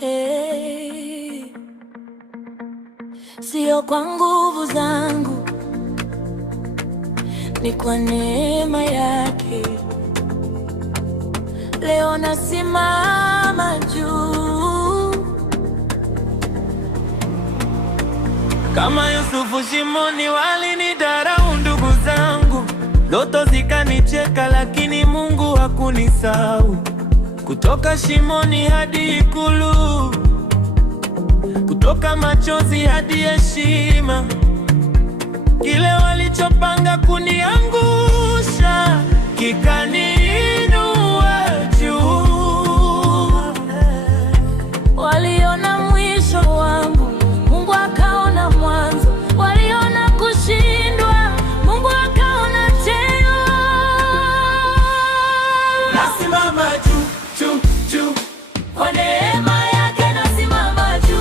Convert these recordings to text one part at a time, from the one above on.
Hey, sio kwa nguvu zangu, ni kwa neema yake. Leo nasimama juu kama Yusufu shimoni. Walinidharau ndugu zangu, ndoto zikanicheka, lakini Mungu hakunisahau. Kutoka shimoni hadi ikulu, kutoka machozi hadi heshima. Kile walichopanga kuniangusha kikaniinua juu. Waliona mwisho wangu, Mungu akaona mwanzo. Waliona kushindwa, Mungu akaona tena. Nasimama juu, juu, juu. Kwa neema yake nasimama juu.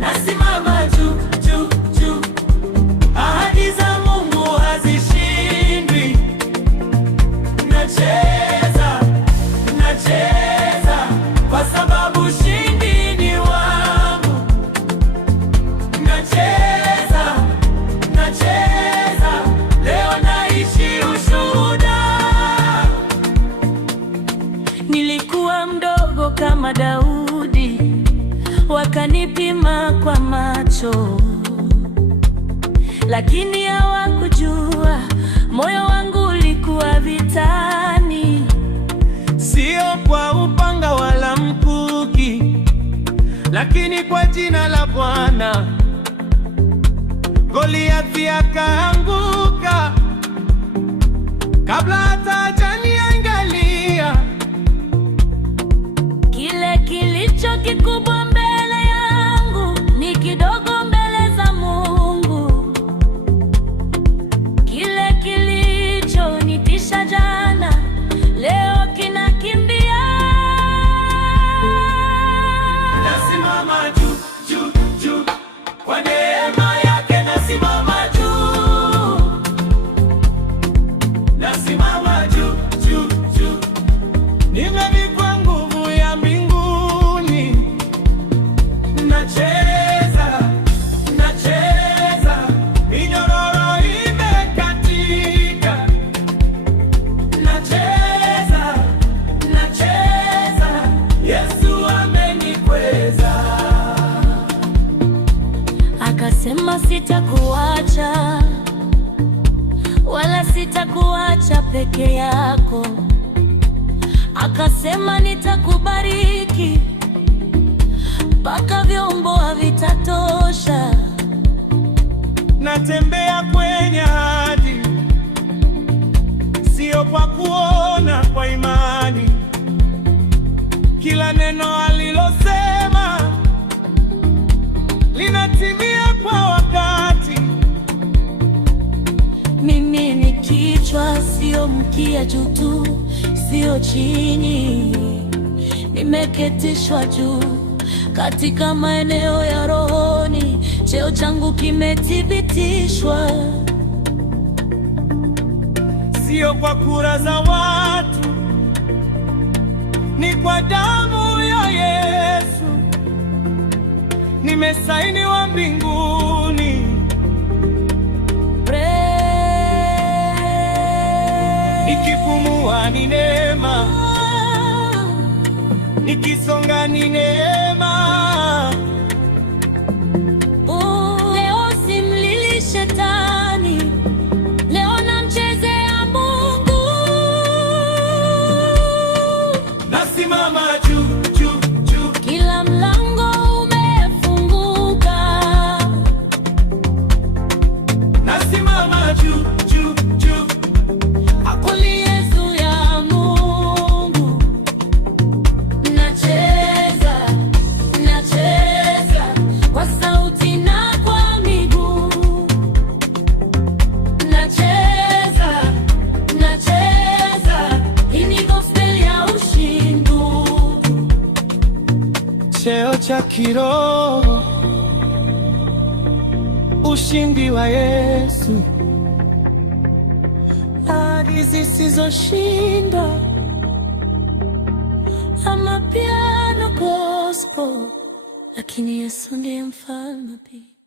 Nasimama juu, juu, juu. Ahadi za Mungu hazishindwi. Nacheza, nacheza kwa sababu ushindi ni wangu. Nacheza, nacheza, leo naishi ushuhuda. Nilikuwa mdogo kama Daudi, wakanipima kwa macho, lakini hawakujua moyo wangu ulikuwa vitani. Sio kwa upanga wala mkuki, lakini kwa jina la Bwana. Goliathi akaanguka kabla hata hajaniangalia. Kile kilicho kikubwa mbele yangu ni kidogo mbele za Mungu. Kile kilichonitisha jana leo kinakimbia. Nasimama juu, juu, juu. Kwa neema yake nasimama juu. Nasimama juu, juu, juu. Nimevikwa nguvu ya mbinguni. Nacheza, nacheza, minyororo imekatika. Nacheza, nacheza, Yesu amenikweza. Akasema sitakuacha, wala sitakuacha peke yako. Akasema nitakubariki mpaka vyombo havitatosha. Natembea kwenye ahadi, sio kwa kuona, kwa imani. Kila neno alilosema linatimia kwa wakati. Mimi ni kichwa, sio mkia, juu tu, sio chini. Nimeketishwa juu katika maeneo ya rohoni. Cheo changu kimethibitishwa. Sio kwa kura za watu, ni kwa damu ya Yesu. Nimesainiwa mbinguni. Nikipumua ni neema, nikisonga ni neema. Leo simlili shetani, leo namchezea Mungu. Nasimama juu, juu, juu. Kila mlango umefunguka. Nasimama juu, juu, juu. Aliyezuia Mungu. Nacheza, nacheza kwa sauti na kwa miguu. Nacheza, nacheza, hii ni gospel ya ushindi. Cheo cha kiroho, ushindi wa Yesu. zisizoshinda gospel, lakini Yesu ndiye mfalme pia.